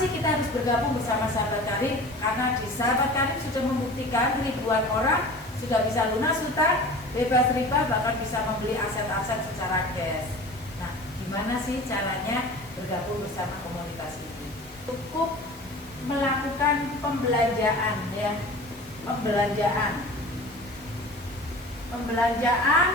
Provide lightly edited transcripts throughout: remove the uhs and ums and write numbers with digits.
sih kita harus bergabung bersama Sahabat Karim? Karena di Sahabat Karim sudah membuktikan ribuan orang sudah bisa lunas hutang, bebas riba, bahkan bisa membeli aset-aset secara cash. Nah, gimana sih caranya bergabung bersama komunitas ini? Cukup melakukan pembelanjaan ya, pembelanjaan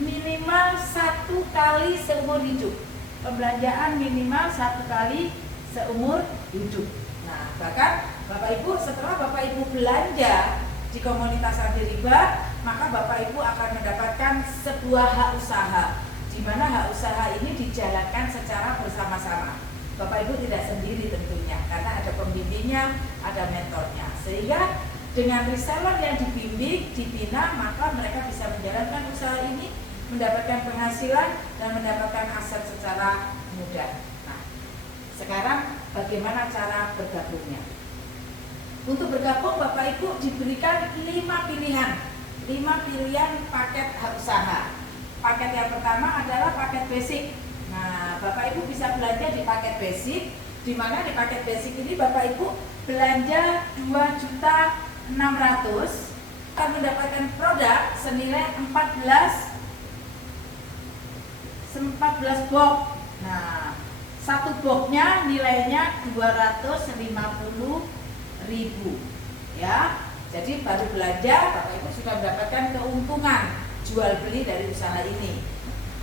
minimal 1 kali seumur hidup. Pembelanjaan minimal 1 kali seumur hidup. Nah, bahkan Bapak Ibu, setelah Bapak Ibu belanja di komunitas anti riba, maka Bapak Ibu akan mendapatkan sebuah hak usaha, di mana hak usaha ini dijalankan secara bersama-sama. Bapak Ibu tidak sendiri tentunya, karena ada pembimbingnya, ada mentornya. Sehingga dengan reseller yang dibimbing, dibina, maka mereka bisa menjalankan usaha ini, mendapatkan penghasilan dan mendapatkan aset secara mudah. Nah, sekarang bagaimana cara bergabungnya? Untuk bergabung Bapak Ibu diberikan 5 pilihan paket hak usaha. Paket yang pertama adalah paket basic. Nah, Bapak Ibu bisa belanja di paket basic, di mana di paket basic ini Bapak Ibu belanja 2.600.000 akan mendapatkan produk senilai 14 box. Nah, satu boxnya nilainya 250.000 ya. Jadi baru belanja Bapak Ibu sudah mendapatkan keuntungan jual beli dari usaha ini.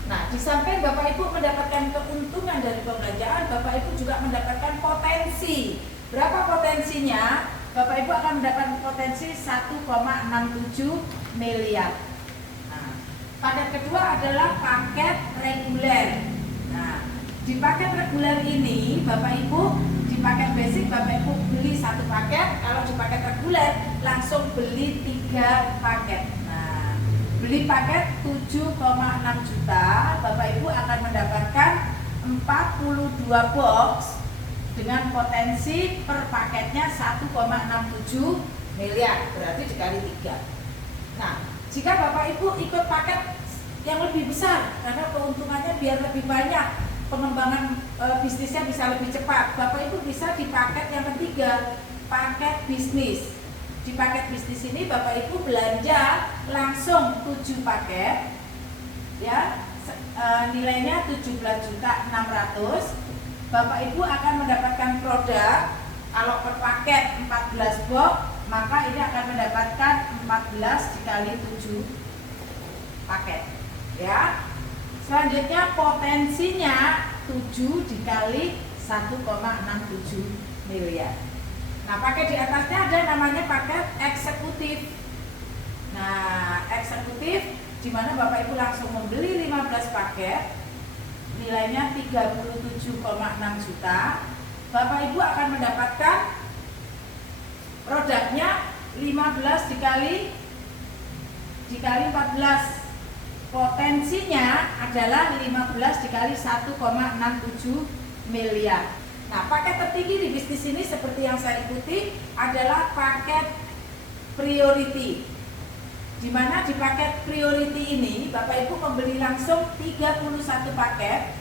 Nah, di samping Bapak Ibu mendapatkan keuntungan dari pembelanjaan, Bapak Ibu juga mendapatkan potensi. Berapa potensinya? Bapak Ibu akan mendapatkan potensi 1,67 miliar. Nah, paket kedua adalah paket reguler. Nah, di paket reguler ini Bapak Ibu, di paket basic Bapak Ibu beli 1 paket, kalau di paket reguler langsung beli 3 paket. Nah, beli paket 7,6 juta, Bapak Ibu akan mendapatkan 42 box dengan potensi per paketnya 1,67 miliar, berarti dikali 3. Nah, jika Bapak Ibu ikut paket yang lebih besar, karena keuntungannya biar lebih banyak, pengembangan bisnisnya bisa lebih cepat, Bapak Ibu bisa di paket yang ketiga, paket bisnis. Di paket bisnis ini Bapak Ibu belanja langsung 7 paket ya, nilainya 17.600.000. Bapak Ibu akan mendapatkan produk, kalau per paket 14 box, maka ini akan mendapatkan 14 dikali 7 paket ya. Selanjutnya potensinya 7 dikali 1,67 miliar. Nah, paket di atasnya ada namanya paket eksekutif. Nah, eksekutif di mana Bapak Ibu langsung membeli 15 paket, nilainya 37,6 juta. Bapak Ibu akan mendapatkan produknya 15 dikali 14. Potensinya adalah 15 dikali 1,67 miliar. Nah, paket tertinggi di bisnis ini seperti yang saya ikuti adalah paket priority. Di mana di paket priority ini Bapak Ibu membeli langsung 31 paket,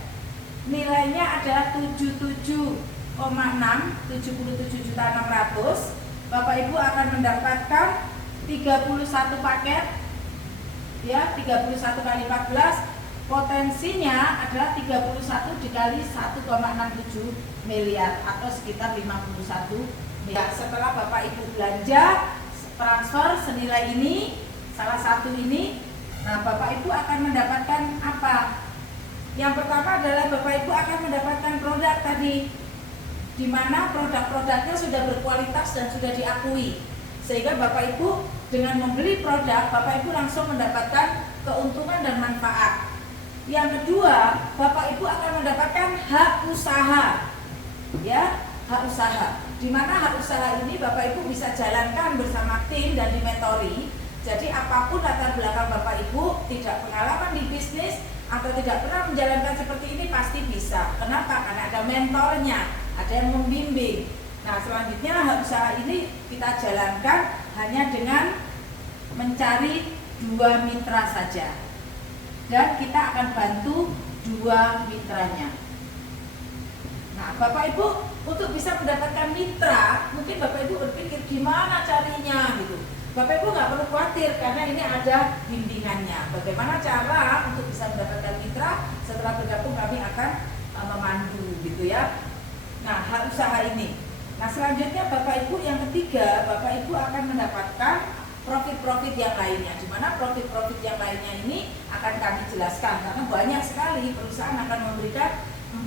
nilainya adalah 77,6 Bapak Ibu akan mendapatkan 31 paket ya, 31 kali 14, potensinya adalah 31 dikali 1,67 miliar atau sekitar 51 miliar. Setelah Bapak Ibu belanja, transfer senilai ini, salah satu ini, nah Bapak Ibu akan mendapatkan apa? Yang pertama adalah Bapak Ibu akan mendapatkan produk tadi, di mana produk-produknya sudah berkualitas dan sudah diakui, sehingga Bapak Ibu dengan membeli produk, Bapak Ibu langsung mendapatkan keuntungan dan manfaat. Yang kedua, Bapak Ibu akan mendapatkan hak usaha, ya, hak usaha. Di mana hak usaha ini Bapak Ibu bisa jalankan bersama tim dan dimentori. Jadi apapun latar belakang Bapak Ibu, tidak pengalaman di bisnis atau tidak pernah menjalankan seperti ini pasti bisa. Kenapa? Karena ada mentornya, ada yang membimbing. Nah, selanjutnya hak usaha ini kita jalankan hanya dengan mencari 2 mitra saja, dan kita akan bantu 2 mitranya. Nah, Bapak Ibu untuk bisa mendapatkan mitra, mungkin Bapak Ibu berpikir gimana carinya gitu. Bapak Ibu nggak perlu khawatir karena ini ada bimbingannya. Bagaimana cara untuk bisa mendapatkan mitra? Setelah bergabung kami akan memandu gitu ya. Nah, hal usaha ini. Nah, selanjutnya Bapak Ibu yang ketiga, Bapak Ibu akan mendapatkan profit-profit yang lainnya. Di mana profit-profit yang lainnya ini akan kami jelaskan karena banyak sekali perusahaan akan memberikan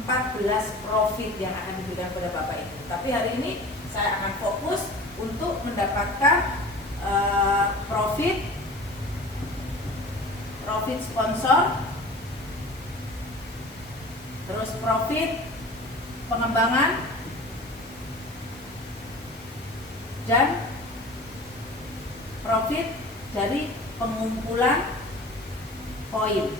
14 profit yang akan diberikan kepada Bapak Ibu. Tapi hari ini saya akan fokus untuk mendapatkan profit sponsor, terus profit pengembangan, dan profit dari pengumpulan poin.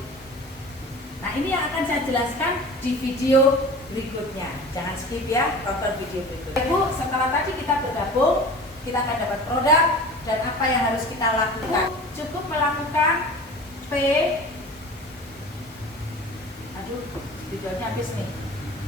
Nah, ini yang akan saya jelaskan di video berikutnya. Jangan skip ya, tonton video berikutnya. Ibu, setelah tadi kita bergabung, kita akan dapat produk dan apa yang harus kita lakukan. Cukup melakukan videonya habis nih.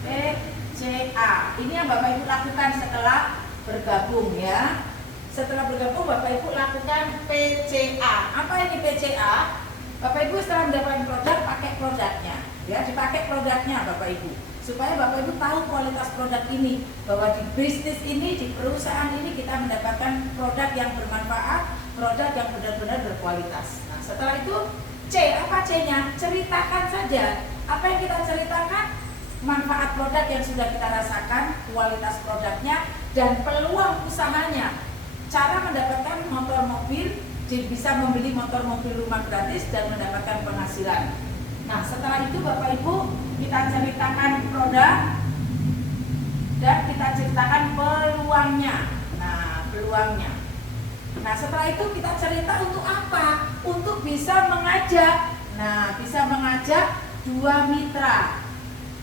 PCA. Ini yang Bapak Ibu lakukan setelah bergabung ya. Setelah bergabung Bapak Ibu lakukan PCA. Apa ini PCA? Bapak Ibu setelah mendapatkan produk, pakai produknya ya, dipakai produknya Bapak Ibu supaya Bapak Ibu tahu kualitas produk ini, bahwa di bisnis ini, di perusahaan ini kita mendapatkan produk yang bermanfaat, produk yang benar-benar berkualitas. Nah, setelah itu C, apa C-nya? Ceritakan saja apa yang kita ceritakan, manfaat produk yang sudah kita rasakan, kualitas produknya, dan peluang usahanya, cara mendapatkan motor mobil, bisa membeli motor mobil rumah gratis dan mendapatkan penghasilan. Nah, setelah itu Bapak Ibu kita ceritakan produk dan kita ceritakan peluangnya. Nah, peluangnya. Nah, setelah itu kita cerita untuk apa? Untuk bisa mengajak. Nah, bisa mengajak dua mitra.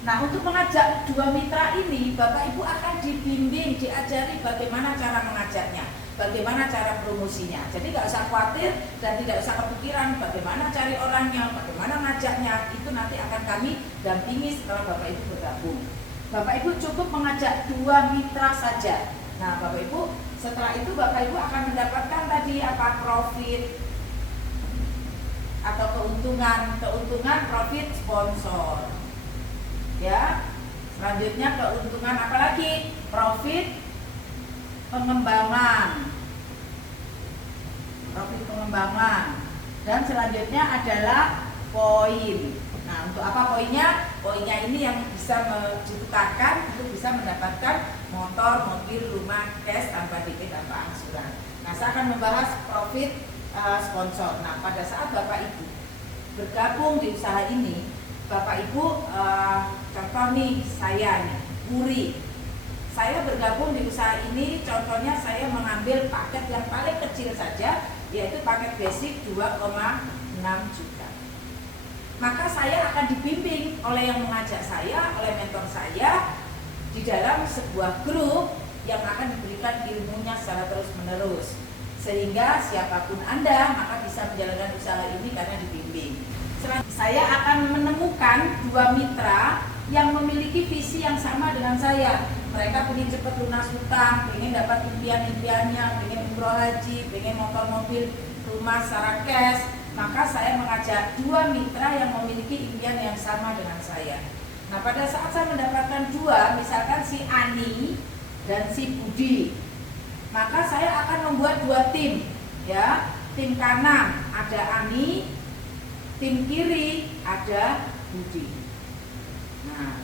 Nah, untuk mengajak dua mitra ini Bapak Ibu akan dibimbing, diajari bagaimana cara mengajaknya, bagaimana cara promosinya. Jadi nggak usah khawatir dan tidak usah kepikiran bagaimana cari orangnya, bagaimana ngajaknya. Itu nanti akan kami dampingi setelah Bapak Ibu bergabung. Bapak Ibu cukup mengajak dua mitra saja. Nah, Bapak Ibu setelah itu Bapak Ibu akan mendapatkan tadi apa? Profit atau keuntungan profit sponsor. Ya. Selanjutnya keuntungan apa lagi? Profit pengembangan. Profit pengembangan. Dan selanjutnya adalah poin. Nah, untuk apa poinnya? Poinnya ini yang bisa ditukarkan untuk bisa mendapatkan motor, mobil, rumah, cash tanpa DP, tanpa angsuran. Nah, saya akan membahas profit sponsor. Nah, pada saat Bapak Ibu bergabung di usaha ini, Bapak Ibu contoh nih, saya nih, Puri. Saya bergabung di usaha ini, contohnya saya mengambil paket yang paling kecil saja, yaitu paket basic 2,6 juta. Maka saya akan dibimbing oleh yang mengajak saya, oleh mentor saya, di dalam sebuah grup yang akan diberikan ilmunya secara terus-menerus. Sehingga siapapun Anda, maka bisa menjalankan usaha ini karena dibimbing. Saya akan menemukan dua mitra yang memiliki visi yang sama dengan saya. Mereka ingin cepat lunas hutang, ingin dapat impian-impiannya, ingin umroh haji, ingin motor mobil rumah secara cash. Maka saya mengajak dua mitra yang memiliki impian yang sama dengan saya. Nah, pada saat saya mendapatkan dua, misalkan si Ani dan si Budi, maka saya akan membuat dua tim, ya. Tim kanan ada Ani, tim kiri ada Budi. Nah,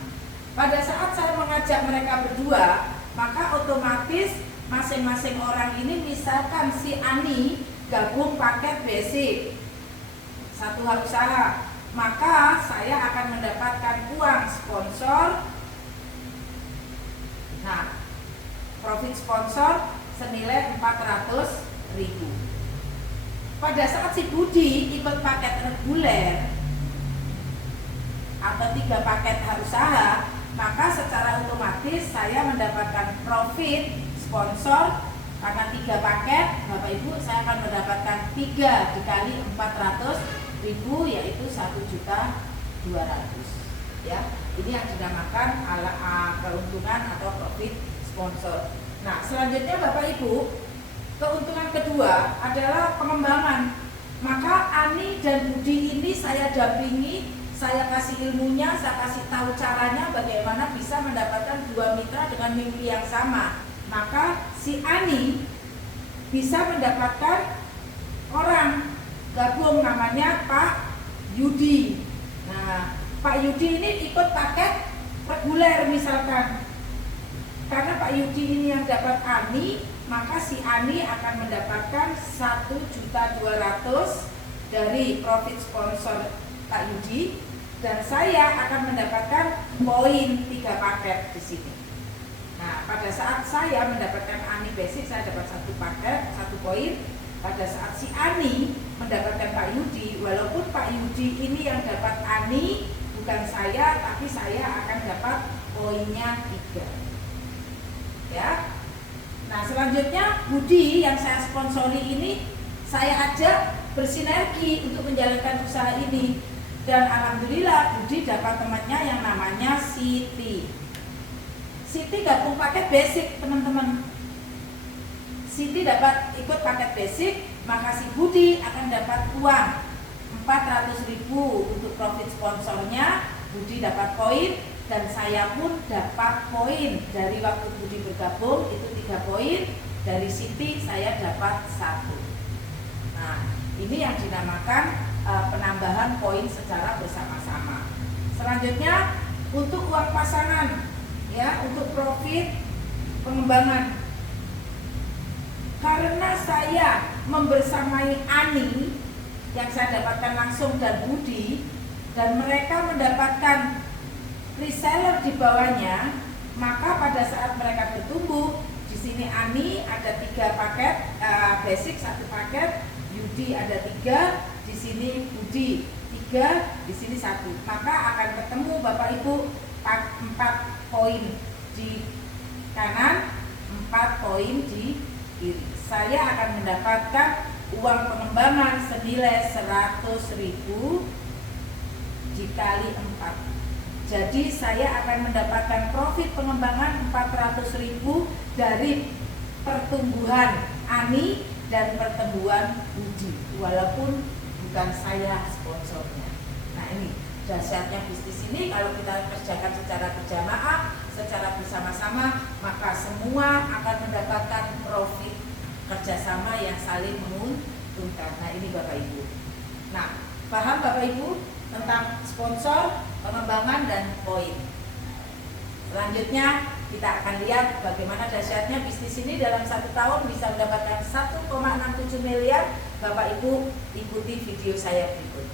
pada saat saya mengajak mereka berdua, maka otomatis masing-masing orang ini, misalkan si Ani gabung paket basic satu hal usaha, maka saya akan mendapatkan uang sponsor. Nah, profit sponsor senilai 400.000. Pada saat si Budi ikut paket reguler atau 3 paket hak usaha, maka secara otomatis saya mendapatkan profit sponsor karena 3 paket. Bapak Ibu, saya akan mendapatkan 3 dikali 400.000, yaitu 1.200.000. Ya, ini yang dinamakan keuntungan atau profit sponsor. Nah, selanjutnya Bapak Ibu, keuntungan kedua adalah pengembangan. Maka Ani dan Budi ini saya dampingi, saya kasih ilmunya, saya kasih tahu caranya bagaimana bisa mendapatkan dua mitra dengan mimpi yang sama. Maka si Ani bisa mendapatkan orang gabung namanya Pak Yudi. Nah, Pak Yudi ini ikut paket reguler misalkan. Karena Pak Yudi ini yang dapat Ani, maka si Ani akan mendapatkan 1.200.000 dari profit sponsor Pak Yudi, dan saya akan mendapatkan poin 3 paket di sini. Nah, pada saat saya mendapatkan Ani basic, saya dapat 1 paket, 1 poin. Pada saat si Ani mendapatkan Pak Yudi, walaupun Pak Yudi ini yang dapat Ani, bukan saya, tapi saya akan dapat poinnya 3. Ya. Nah, selanjutnya Budi yang saya sponsori ini saya ajak bersinergi untuk menjalankan usaha ini, dan alhamdulillah Budi dapat temannya yang namanya Siti. Siti gabung paket basic, teman-teman. Siti dapat ikut paket basic, maka si Budi akan dapat uang 400.000 untuk profit sponsornya. Budi dapat poin, dan saya pun dapat poin. Dari waktu Budi bergabung itu 3 poin, dari Siti saya dapat 1. Nah, ini yang dinamakan penambahan poin secara bersama-sama. Selanjutnya untuk uang pasangan, ya, untuk profit pengembangan. Karena saya membersamai Ani yang saya dapatkan langsung dan Budi, dan mereka mendapatkan reseller di bawahnya, maka pada saat mereka bertumbuh, di sini Ani ada 3 paket basic, 1 paket, Yudi ada 3, di sini Budi 3, di sini 1. Maka akan ketemu Bapak Ibu 4 poin di kanan, 4 poin di kiri. Saya akan mendapatkan uang pengembangan senilai 100.000 dikali 4. Jadi saya akan mendapatkan profit pengembangan 400.000 dari pertumbuhan Ani dan pertumbuhan Budi, walaupun bukan saya sponsornya. Nah, ini dahsyatnya bisnis ini. Kalau kita kerjakan secara berjamaah, secara bersama-sama, maka semua akan mendapatkan profit kerjasama yang saling menguntungkan. Nah, ini Bapak Ibu. Nah, paham Bapak Ibu tentang sponsor, pengembangan, dan poin. Selanjutnya kita akan lihat bagaimana dahsyatnya bisnis ini dalam 1 tahun bisa mendapatkan 1,67 miliar. Bapak Ibu ikuti video saya berikut.